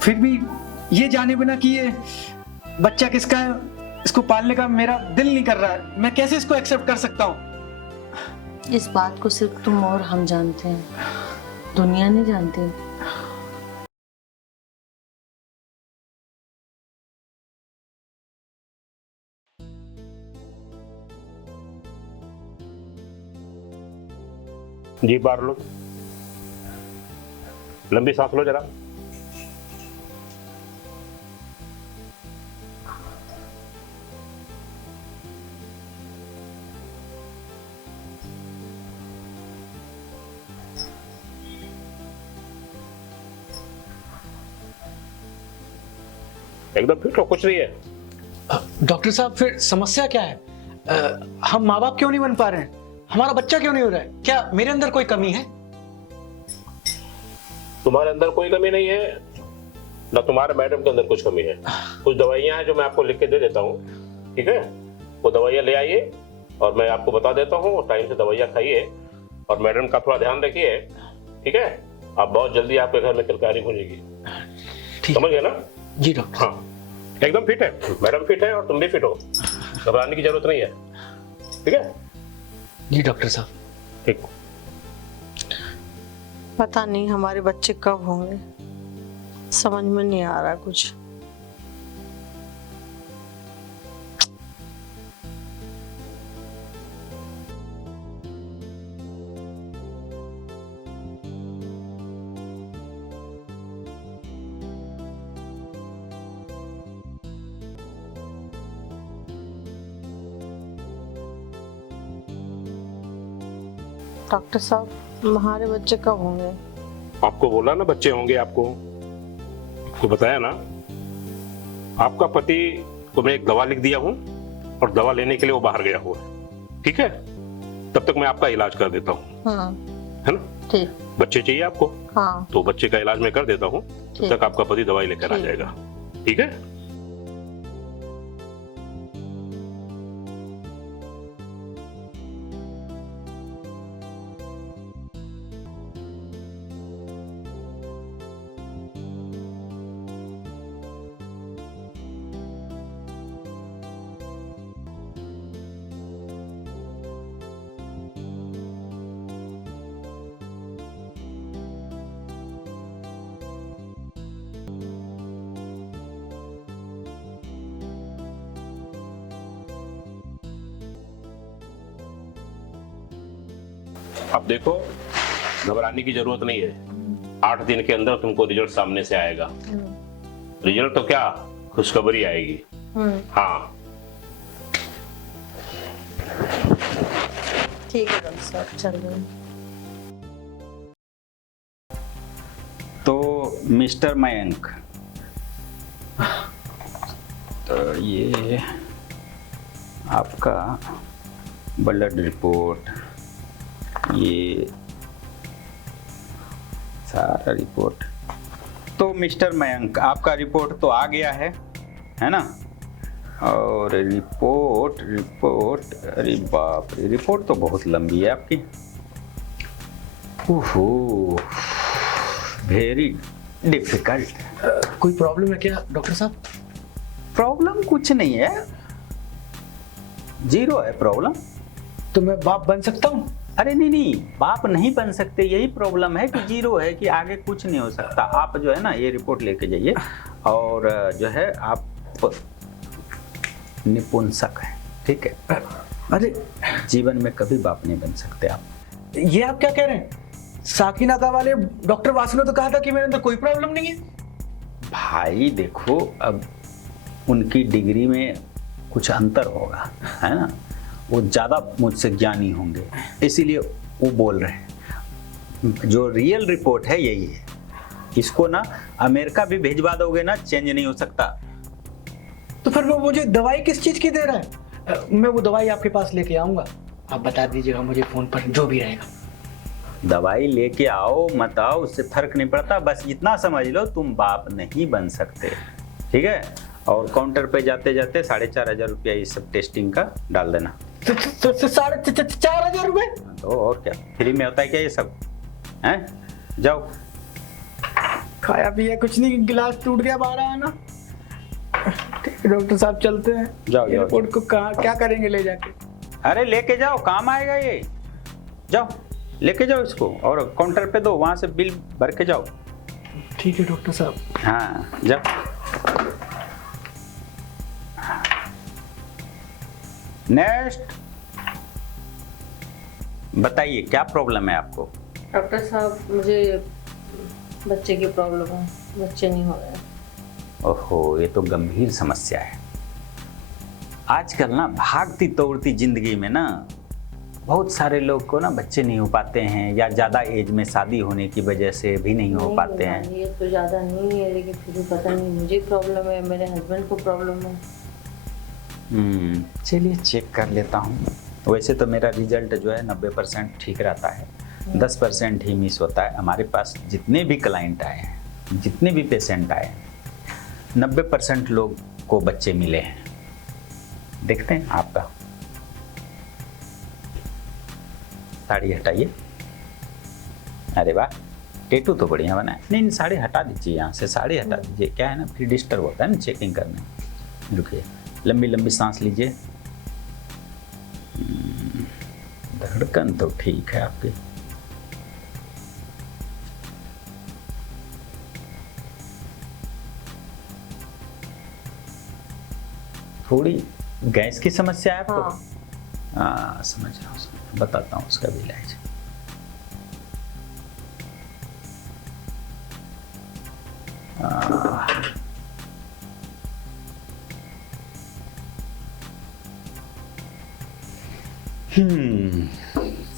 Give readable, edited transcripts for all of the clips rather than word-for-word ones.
फिर भी ये जाने बिना कि ये बच्चा किसका है, इसको पालने का मेरा दिल नहीं कर रहा है। मैं कैसे इसको एक्सेप्ट कर सकता हूँ? इस बात को सिर्फ तुम और हम जानते हैं, दुनिया नहीं जानती। जी बाहर लो, लंबी सांस लो जरा। एकदम फिट हो, कुछ नहीं है। डॉक्टर साहब फिर समस्या क्या है? हम माँ बाप क्यों नहीं बन पा रहे हैं? हमारा बच्चा क्यों नहीं हो रहा है? क्या मेरे अंदर कोई कमी है? तुम्हारे अंदर कोई कमी नहीं है, ना तुम्हारे मैडम के अंदर कुछ कमी है। कुछ दवाइयां हैं जो मैं आपको लिख के दे देता हूँ, ठीक है? वो दवाइयां ले आइए और मैं आपको बता देता हूँ, टाइम से दवाइयां खाइए और मैडम का थोड़ा ध्यान रखिए, ठीक है? आप बहुत जल्दी आपके घर में किलकारी हो जाएगी, समझ गए ना? जी डॉक्टर। हाँ, एकदम फिट है, मैडम फिट है और तुम भी फिट हो, घबराने की जरूरत नहीं है, ठीक है? जी डॉक्टर साहब। ठीक। पता नहीं हमारे बच्चे कब होंगे, समझ में नहीं आ रहा कुछ। डॉक्टर साहब, हमारे बच्चे कब होंगे? आपको बोला ना बच्चे होंगे, आपको बताया ना। आपका पति को मैं एक दवा लिख दिया हूँ और दवा लेने के लिए वो बाहर गया हुआ है, ठीक है? तब तक मैं आपका इलाज कर देता हूँ, हाँ है ना? ठीक। बच्चे चाहिए आपको? हाँ तो बच्चे का इलाज मैं कर देता हूँ, तब तक आपका पति दवाई लेकर आ जाएगा, ठीक है? अब देखो, घबराने की जरूरत नहीं है। 8 दिन के अंदर तुमको रिजल्ट सामने से आएगा। रिजल्ट तो क्या, खुशखबरी आएगी। हाँ ठीक है डॉक्टर साहब, चल रहे हैं। तो मिस्टर मयंक, तो ये आपका ब्लड रिपोर्ट, ये सारा रिपोर्ट। तो मिस्टर मयंक, आपका रिपोर्ट तो आ गया है ना? और रिपोर्ट, अरे बाप रे, रिपोर्ट तो बहुत लंबी है आपकी। ओहो, वेरी डिफिकल्ट। कोई प्रॉब्लम है क्या डॉक्टर साहब? प्रॉब्लम कुछ नहीं है, 0 है प्रॉब्लम। तो मैं बाप बन सकता हूँ? अरे नहीं, बाप नहीं बन सकते, यही प्रॉब्लम है कि 0 है, कि आगे कुछ नहीं हो सकता। आप जो है ना ये रिपोर्ट लेके जाइए और जो है आप निपुंसक हैं, ठीक है? अरे जीवन में कभी बाप नहीं बन सकते आप। ये आप क्या कह रहे हैं? साकीनाका वाले डॉक्टर वासु ने तो कहा था कि मेरे अंदर कोई प्रॉब्लम नहीं है। भाई देखो, अब उनकी डिग्री में कुछ अंतर होगा, है ना? वो ज़्यादा मुझसे ज्ञानी होंगे, इसीलिए वो बोल रहे हैं। जो रियल रिपोर्ट है यही है। इसको ना अमेरिका भी भेजवा दोगे ना, चेंज नहीं हो सकता। तो फिर वो मुझे दवाई किस चीज की दे रहा है? मैं वो दवाई आपके पास लेके आऊंगा, आप बता दीजिएगा मुझे फोन पर, जो भी रहेगा। दवाई लेके आओ मत आओ, उससे फर्क नहीं पड़ता। बस इतना समझ लो, तुम बाप नहीं बन सकते, ठीक है? और काउंटर पे जाते जाते 4,500 रुपया इस सब टेस्टिंग का डाल देना। 4,500 रुपए? तो और क्या, फ्री में होता है क्या ये सब? हैं? जाओ। खाया पिया कुछ नहीं, गिलास टूट गया बाहर आना। ठीक है डॉक्टर साहब, चलते हैं। जाओ, जाओ, एयरपोर्ट को कहाँ क्या करेंगे ले जाके? अरे लेके जाओ, काम आएगा ये। जाओ लेके जाओ इसको और काउंटर पे दो, वहां से बिल भर के जाओ। ठीक है डॉक्टर साहब। हाँ जाओ। नेक्स्ट बताइए क्या प्रॉब्लम है आपको? डॉक्टर साहब मुझे बच्चे की प्रॉब्लम है, बच्चे नहीं हो रहे। ओहो, ये तो गंभीर समस्या है। आजकल ना भागती दौड़ती जिंदगी में ना बहुत सारे लोग को ना बच्चे नहीं हो पाते हैं, या ज्यादा एज में शादी होने की वजह से भी नहीं हो पाते हैं। ये तो ज्यादा नहीं है, लेकिन फिर भी पता नहीं मुझे प्रॉब्लम है, मेरे हस्बैंड को प्रॉब्लम है। चलिए चेक कर लेता हूँ। वैसे तो मेरा रिजल्ट जो है 90% ठीक रहता है, 10% ही मिस होता है। हमारे पास जितने भी क्लाइंट आए हैं, जितने भी पेशेंट आए हैं, 90% लोग को बच्चे मिले हैं। देखते हैं आपका। साड़ी हटाइए। अरे वाह, टेटू तो बढ़िया बना है। नहीं साड़ी हटा दीजिए, यहाँ से साड़ी हटा दीजिए। क्या है ना, फिर डिस्टर्ब होता है ना चेकिंग करने। रुकिए, लंबी लंबी सांस लीजिए। धड़कन तो ठीक है आपकी। थोड़ी गैस की समस्या है आपको? हाँ समझ रहा हूँ, बताता हूँ उसका भी इलाज।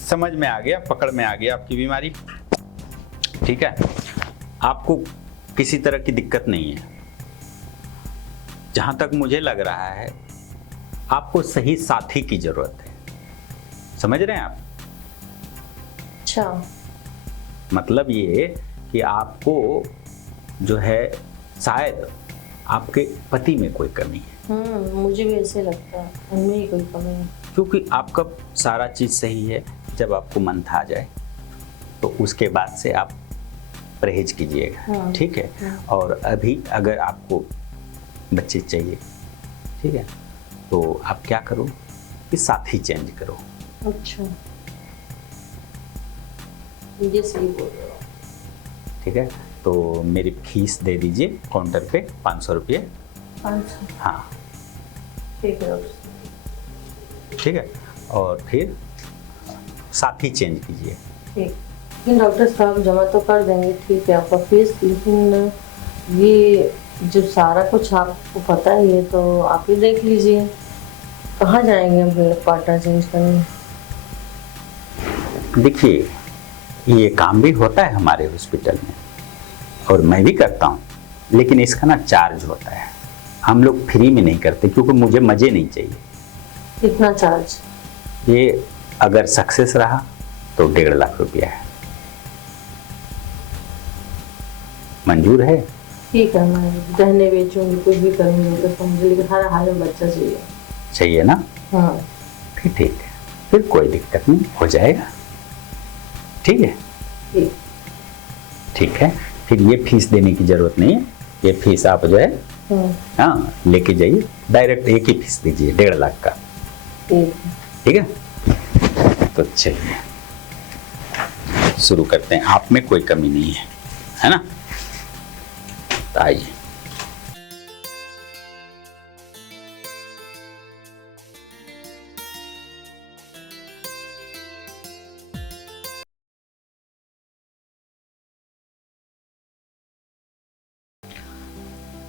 समझ में आ गया, पकड़ में आ गया आपकी बीमारी। ठीक है, आपको किसी तरह की दिक्कत नहीं है। जहां तक मुझे लग रहा है आपको सही साथी की जरूरत है। समझ रहे हैं आप? अच्छा, मतलब ये कि आपको जो है शायद आपके पति में कोई कमी है। मुझे भी ऐसे लगता है, उनमें ही कोई कमी है। क्योंकि आपका सारा चीज सही है। जब आपको मंथ आ जाए तो उसके बाद से आप परहेज कीजिएगा, ठीक है? और अभी अगर आपको बच्चे चाहिए, ठीक है, तो आप क्या करो कि साथी चेंज करो। अच्छा, ये सही बोल रहे हो। ठीक है, तो मेरी फीस दे दीजिए काउंटर पे 500 रुपये। 500? हाँ ठीक है। ठीक है, और फिर साथी चेंज कीजिए। ठीक, लेकिन डॉक्टर साहब जमा तो कर देंगे, ठीक है, आपका फीस, लेकिन ये जो सारा कुछ आपको पता है, ये तो आप ही देख लीजिए। कहाँ जाएंगे हम फिर पार्टनर चेंज करने? देखिए, ये काम भी होता है हमारे हॉस्पिटल में और मैं भी करता हूँ, लेकिन इसका ना चार्ज होता है। हम लोग फ्री में नहीं करते क्योंकि मुझे मजे नहीं चाहिए। कितना चार्ज? ये अगर सक्सेस रहा तो 1.5 लाख रुपया है। मंजूर है? ठीक है, मैं गहने बेचूंगी, कुछ भी करूंगी, तो समझ, लेकिन हर हाल में बच्चा चाहिए। चाहिए ना? हाँ फिर ठीक है, फिर कोई दिक्कत नहीं, हो जाएगा। ठीक है? ठीक। ठीक है, फिर ये फीस देने की जरूरत नहीं है। ये फीस आप जो है हाँ लेके जाइए, डायरेक्ट एक ही फीस दीजिए 1.5 लाख का। ठीक है, तो चलिए शुरू करते हैं। आप में कोई कमी नहीं है ना? तो आइए।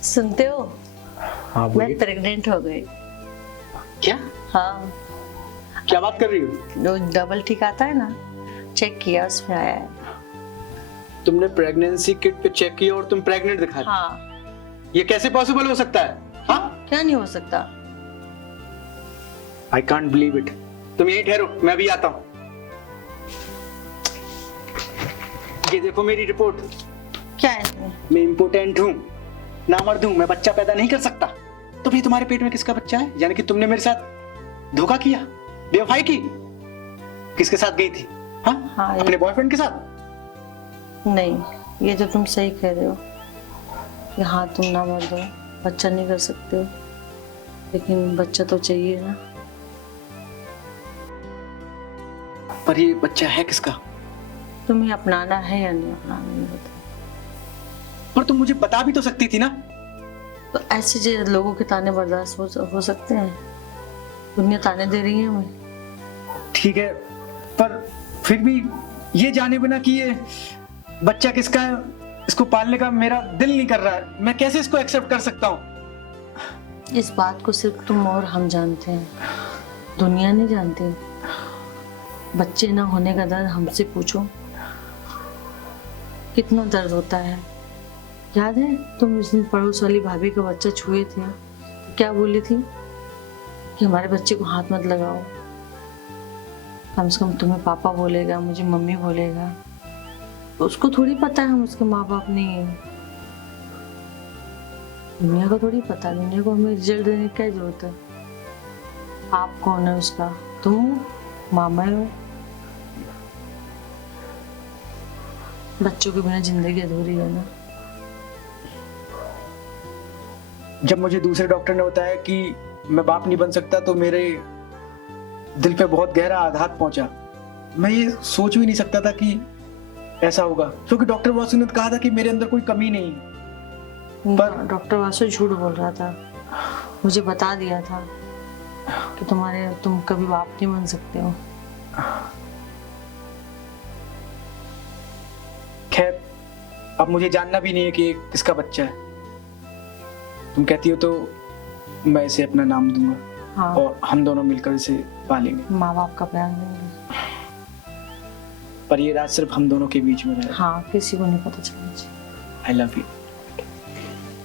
सुनते हो? हाँ मैं बोलिए। प्रेग्नेंट हो गई। क्या हाँ, क्या बात कर रही हो? जो डबल टिक आता है ना, चेक किया, उसमें आया है। तुमने प्रेगनेंसी किट पे चेक किया और तुम प्रेग्नेंट दिखा रही? हाँ। ये कैसे पॉसिबल हो सकता है? हाँ, क्या नहीं हो सकता? I can't believe it. तुम यहीं ठहरो, मैं अभी आता हूँ। ये देखो मेरी रिपोर्ट। क्या है इसमें? मैं इम्पोर्टेंट हूँ, नामर्द हूँ, मैं बच्चा पैदा नहीं कर सकता। तो फिर तुम्हारे पेट में किसका बच्चा है? यानी कि तुमने मेरे साथ धोखा किया, बेवफाई की। किसके साथ गई थी? हाँ, हाँ, अपने बॉयफ्रेंड के साथ? नहीं, ये तो तुम सही कह रहे हो। कि हाँ तुम ना मत दो, बच्चा नहीं कर सकते हो, लेकिन बच्चा तो चाहिए ना। पर ये बच्चा है किसका? तुम्हें अपनाना है या नहीं अपनाना, ये बताओ। पर तुम मुझे बता भी तो सकती थी ना। तो ऐसे जो लोगों के ताने बर्दाश्त हो सकते हैं? दुनिया ताने दे रही है हमें। ठीक है, पर फिर भी ये जाने बिना कि ये बच्चा किसका है, इसको पालने का मेरा दिल नहीं कर रहा है। मैं कैसे इसको एक्सेप्ट कर सकता हूँ? इस बात को सिर्फ तुम और हम जानते हैं, दुनिया नहीं जानती। बच्चे ना होने का दर्द हमसे पूछो, कितना दर्द होता है। याद है तुम उस दिन पड़ोस वाली भाभी का बच्चा छुए थे, क्या बोली थी कि हमारे बच्चे को हाथ मत लगाओ, कम से कम तुम्हें पापा बोलेगा, मुझे मम्मी बोलेगा। तो उसको थोड़ी पता है हम उसके माँ बाप नहीं है। दुनिया को थोड़ी पता, दुनिया को हमें रिजल्ट देने की क्या जरूरत है। आप कौन है उसका? तुम मामा हो। बच्चों के बिना जिंदगी अधूरी है ना। जब मुझे दूसरे डॉक्टर ने बताया कि मैं बाप नहीं बन सकता तो मेरे दिल पे बहुत गहरा आघात पहुंचा। मैं ये सोच भी नहीं सकता था कि ऐसा होगा, क्योंकि डॉक्टर वासु ने कहा था कि मेरे अंदर कोई कमी नहीं है। पर डॉक्टर वासु झूठ बोल रहा था, मुझे बता दिया था कि तुम कभी बाप नहीं बन सकते हो। खैर, अब मुझे जानना भी नहीं है कि ये किसका बच्चा है। तुम कहती हो तो मैं इसे अपना नाम दूंगा। हाँ। और हम दोनों मिलकर इसे पालेंगे। माँ बाप का प्यार देंगे। पर ये राज सिर्फ हम दोनों के बीच में रहे। हाँ, किसी को नहीं पता चलना चाहिए। I love you.